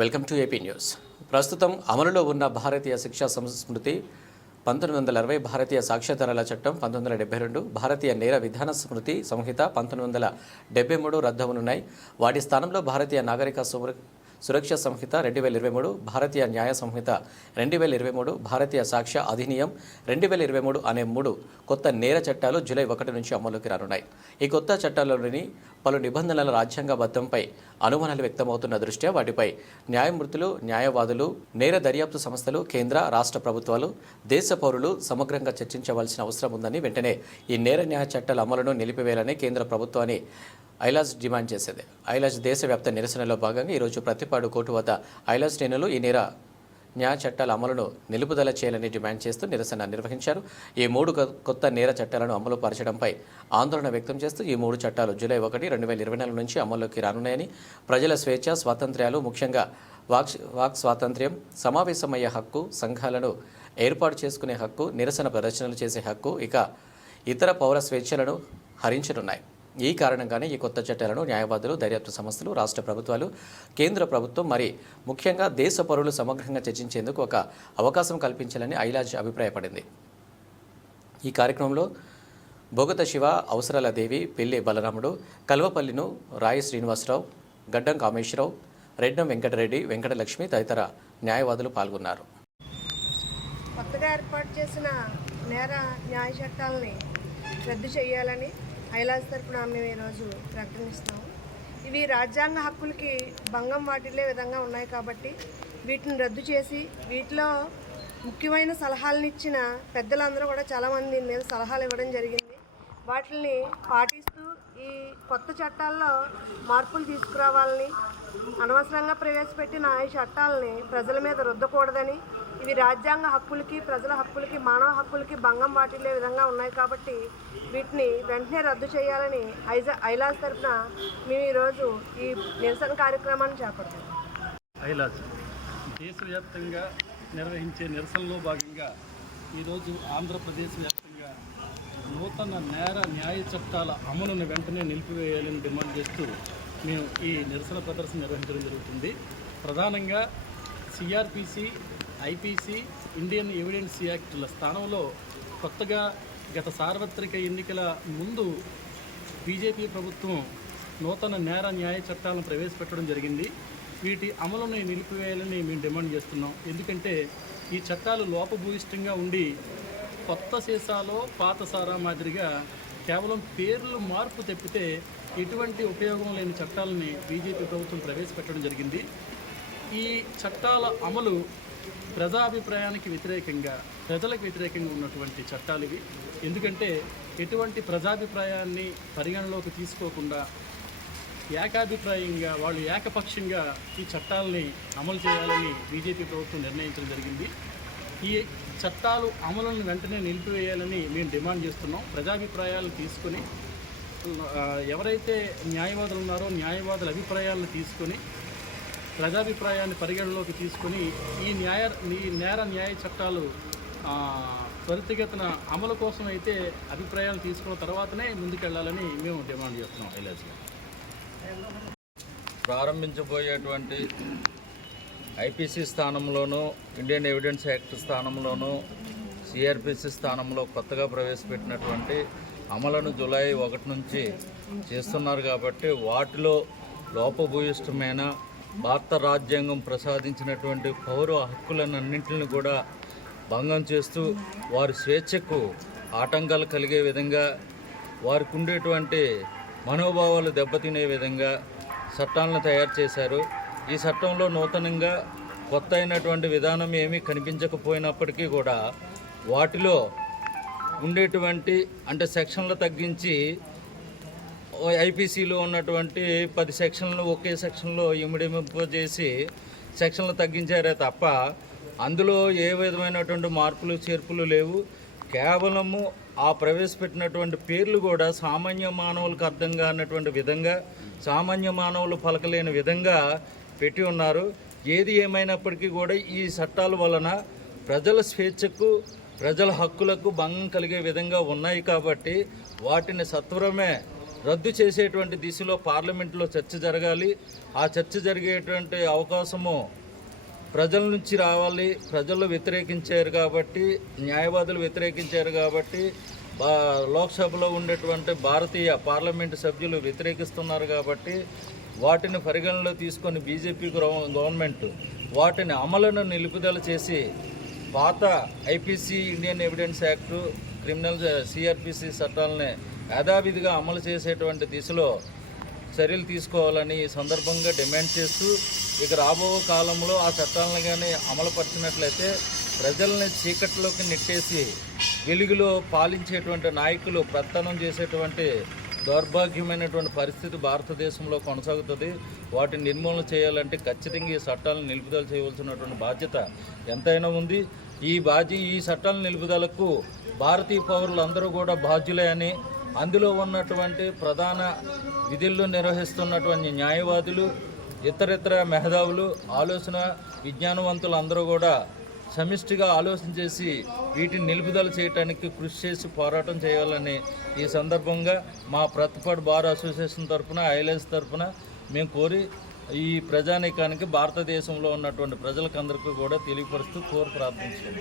Welcome to AP news. ప్రస్తుతం అమలులో ఉన్న భారతీయ శిక్షా సంస్మృతి పంతొమ్మిది వందల అరవై భారతీయ సాక్ష్యాధారాల చట్టం పంతొమ్మిది వందల డెబ్బై రెండు భారతీయ నేర విధాన స్మృతి సంహిత పంతొమ్మిది వందల డెబ్బై మూడు రద్దవనున్నాయి. వాటి స్థానంలో భారతీయ నాగరిక సురక్ష సంహిత రెండు వేల ఇరవై మూడు భారతీయ న్యాయ సంహిత రెండు వేల ఇరవై మూడు భారతీయ సాక్ష్య అధినియం రెండు వేల ఇరవై మూడు అనే మూడు కొత్త నేర చట్టాలు జూలై ఒకటి నుంచి అమల్లోకి రానున్నాయి. ఈ కొత్త చట్టాల్లోని పలు నిబంధనల రాజ్యాంగబద్ధంపై అనుమానాలు వ్యక్తమవుతున్న దృష్ట్యా వాటిపై న్యాయమూర్తులు న్యాయవాదులు నేర దర్యాప్తు సంస్థలు కేంద్ర రాష్ట్ర ప్రభుత్వాలు దేశ పౌరులు సమగ్రంగా చర్చించవలసిన అవసరం ఉందని వెంటనే ఈ నేర న్యాయ చట్టాల అమలును నిలిపివేయాలని కేంద్ర ప్రభుత్వాన్ని ఐలాజ్ డిమాండ్ చేసేది. ఐలాజ్ దేశవ్యాప్త నిరసనలో భాగంగా ఈరోజు ప్రతిపాడు కోర్టు వద్ద ఐలాస్ శ్రేణులు ఈ నేర న్యాయ చట్టాల అమలును నిలుపుదల చేయాలని డిమాండ్ చేస్తూ నిరసన నిర్వహించారు. ఈ మూడు కొత్త నేర చట్టాలను అమలు పరచడంపై ఆందోళన వ్యక్తం చేస్తూ ఈ మూడు చట్టాలు జూలై ఒకటి రెండు వేల ఇరవై నాలుగు నుంచి అమల్లోకి రానున్నాయని ప్రజల స్వేచ్ఛ స్వాతంత్ర్యాలు ముఖ్యంగా వాక్ వాక్ స్వాతంత్ర్యం సమావేశమయ్యే హక్కు సంఘాలను ఏర్పాటు చేసుకునే హక్కు నిరసన ప్రదర్శనలు చేసే హక్కు ఇక ఇతర పౌర స్వేచ్ఛలను హరించనున్నాయి. ఈ కారణంగానే ఈ కొత్త చట్టాలను న్యాయవాదులు దర్యాప్తు సంస్థలు రాష్ట్ర ప్రభుత్వాలు కేంద్ర ప్రభుత్వం మరి ముఖ్యంగా దేశ పౌరులు సమగ్రంగా చర్చించేందుకు ఒక అవకాశం కల్పించాలని ఐలాజ్ అభిప్రాయపడింది. ఈ కార్యక్రమంలో భోగత శివ అవసరాల దేవి పెళ్ళి బలరాముడు కల్వపల్లిను రాయి శ్రీనివాసరావు గడ్డం కామేశ్వరరావు రెడ్డం వెంకటరెడ్డి వెంకటలక్ష్మి తదితర న్యాయవాదులు పాల్గొన్నారు. కొత్తగా ఏర్పాటు చేసిన నేర న్యాయ చట్టాలని రద్దు చేయాలని ఐలాస్ తరపున మేము ఈరోజు ప్రకటిస్తున్నాము ఇవి రాజ్యాంగ హక్కులకి భంగం వాటిల్లే విధంగా ఉన్నాయి కాబట్టి వీటిని రద్దు చేసి వీటిలో ముఖ్యమైన సలహాలను ఇచ్చిన పెద్దలందరూ కూడా చాలామంది దీని మీద సలహాలు ఇవ్వడం జరిగింది. వాటిని పాటిస్తూ ఈ కొత్త చట్టాల్లో మార్పులు తీసుకురావాలని అనవసరంగా ప్రవేశపెట్టిన ఈ చట్టాలని ప్రజల మీద రుద్దకూడదని ఇవి రాజ్యాంగ హక్కులకి ప్రజల హక్కులకి మానవ హక్కులకి భంగం వాటిల్లే విధంగా ఉన్నాయి కాబట్టి వీటిని వెంటనే రద్దు చేయాలని ఐజా ఐలాస్ తరఫున మేము ఈరోజు ఈ నిరసన కార్యక్రమాన్ని చేపడతాం ఐలాస్ దేశవ్యాప్తంగా నిర్వహించే నిరసనలో భాగంగా ఈరోజు ఆంధ్రప్రదేశ్ వ్యాప్తంగా నూతన నేర న్యాయ చట్టాల అమలును వెంటనే నిలిపివేయాలని డిమాండ్ చేస్తూ మేము ఈ నిరసన ప్రదర్శన నిర్వహించడం జరుగుతుంది. ప్రధానంగా సిఆర్పిసి ఐపీసీ ఇండియన్ ఎవిడెన్స్ యాక్ట్ల స్థానంలో కొత్తగా గత సార్వత్రిక ఎన్నికల ముందు బీజేపీ ప్రభుత్వం నూతన నేర న్యాయ చట్టాలను ప్రవేశపెట్టడం జరిగింది. వీటి అమలుని నిలిపివేయాలని మేము డిమాండ్ చేస్తున్నాం. ఎందుకంటే ఈ చట్టాలు లోపభూయిష్టంగా ఉండి కొత్త సీసాలో పాత సారా మాదిరిగా కేవలం పేర్లు మార్పు తెప్పితే ఎటువంటి ఉపయోగం లేని చట్టాలని బీజేపీ ప్రభుత్వం ప్రవేశపెట్టడం జరిగింది. ఈ చట్టాల అమలు ప్రజాభిప్రాయానికి వ్యతిరేకంగా ప్రజలకు వ్యతిరేకంగా ఉన్నటువంటి చట్టాలు ఇవి. ఎందుకంటే ఎటువంటి ప్రజాభిప్రాయాన్ని పరిగణలోకి తీసుకోకుండా ఏకాభిప్రాయంగా వాళ్ళు ఏకపక్షంగా ఈ చట్టాలని అమలు చేయాలని బీజేపీ ప్రభుత్వం నిర్ణయించడం జరిగింది. ఈ చట్టాలు అమలును వెంటనే నిలిపివేయాలని మేము డిమాండ్ చేస్తున్నాం. ప్రజాభిప్రాయాలను తీసుకొని ఎవరైతే న్యాయవాదులు ఉన్నారో న్యాయవాదుల అభిప్రాయాలను తీసుకొని ప్రజాభిప్రాయాన్ని పరిగణలోకి తీసుకొని ఈ న్యాయ ఈ నేర న్యాయ చట్టాలు త్వరితగతిన అమలు కోసం అయితే అభిప్రాయాలు తీసుకున్న తర్వాతనే ముందుకెళ్ళాలని మేము డిమాండ్ చేస్తున్నాం ఐలాజ్ ప్రారంభించబోయేటువంటి ఐపీసీ స్థానంలోనూ ఇండియన్ ఎవిడెన్స్ యాక్ట్ స్థానంలోనూ సిఆర్పిసి స్థానంలో కొత్తగా ప్రవేశపెట్టినటువంటి అమలను జూలై ఒకటి నుంచి చేస్తున్నారు కాబట్టి వాటిలో లోపభూయిష్టమైన భారత రాజ్యాంగం ప్రసాదించినటువంటి పౌర హక్కులన్నింటిని కూడా భంగం చేస్తూ వారి స్వేచ్ఛకు ఆటంకాలు కలిగే విధంగా వారికి ఉండేటువంటి మనోభావాలు దెబ్బతినే విధంగా చట్టాలను తయారు చేశారు. ఈ చట్టంలో నూతనంగా కొత్త అయినటువంటి విధానం ఏమీ కనిపించకపోయినప్పటికీ కూడా వాటిలో ఉండేటువంటి అంటే సెక్షన్లు తగ్గించి ఐపీసీలో ఉన్నటువంటి పది సెక్షన్లు ఒకే సెక్షన్లో ఇమిడింపు చేసి సెక్షన్లు తగ్గించారే తప్ప అందులో ఏ విధమైనటువంటి మార్పులు చేర్పులు లేవు. కేవలము ఆ ప్రవేశపెట్టినటువంటి పేర్లు కూడా సామాన్య మానవులకు అర్థం కానటువంటి విధంగా సామాన్య మానవులు పలకలేని విధంగా పెట్టి ఉన్నారు. ఏది ఏమైనప్పటికీ కూడా ఈ చట్టాల వలన ప్రజల స్వేచ్ఛకు ప్రజల హక్కులకు భంగం కలిగే విధంగా ఉన్నాయి కాబట్టి వాటిని సత్వరమే రద్దు చేసేటువంటి దిశలో పార్లమెంట్లో చర్చ జరగాలి. ఆ చర్చ జరిగేటువంటి అవకాశము ప్రజల నుంచి రావాలి. ప్రజలు వ్యతిరేకించారు కాబట్టి న్యాయవాదులు వ్యతిరేకించారు కాబట్టి లోక్సభలో ఉండేటువంటి భారతీయ పార్లమెంటు సభ్యులు వ్యతిరేకిస్తున్నారు కాబట్టి వాటిని పరిగణలో తీసుకొని బీజేపీ గవర్నమెంట్ వాటిని అమలును నిలుపుదల చేసి పాత IPC Indian evidence act criminal CRPC చట్టాలని యథావిధిగా అమలు చేసేటువంటి దిశలో చర్యలు తీసుకోవాలని ఈ సందర్భంగా డిమాండ్ చేస్తూ ఇక రాబో కాలంలో ఆ చట్టాలను కానీ అమలుపరిచినట్లయితే ప్రజల్ని చీకట్లోకి నెట్టేసి వెలుగులో పాలించేటువంటి నాయకులు ప్రత్తనం చేసేటువంటి దౌర్భాగ్యమైనటువంటి పరిస్థితి భారతదేశంలో కొనసాగుతుంది. వాటిని నిర్మూలన చేయాలంటే ఖచ్చితంగా ఈ చట్టాలను నిలుపుదల చేయవలసినటువంటి బాధ్యత ఎంతైనా ఉంది. ఈ బాధ్య ఈ చట్టాల నిలుపుదలకు భారతీయ పౌరులందరూ కూడా బాధ్యులే అని అందులో ఉన్నటువంటి ప్రధాన విధుల్లో నిర్వహిస్తున్నటువంటి న్యాయవాదులు ఇతరితర మేధావులు ఆలోచన విజ్ఞానవంతులు అందరూ కూడా సమిష్టిగా ఆలోచన చేసి వీటిని నిలుపుదల చేయడానికి కృషి చేసి పోరాటం చేయాలని ఈ సందర్భంగా మా ప్రతిపాడు బార్ అసోసియేషన్ తరఫున ఐఎల్ఎస్ తరఫున మేము కోరి ఈ ప్రజానీకానికి భారతదేశంలో ఉన్నటువంటి ప్రజలకందరికీ కూడా తెలియపరుస్తూ కోరి ప్రార్థించాము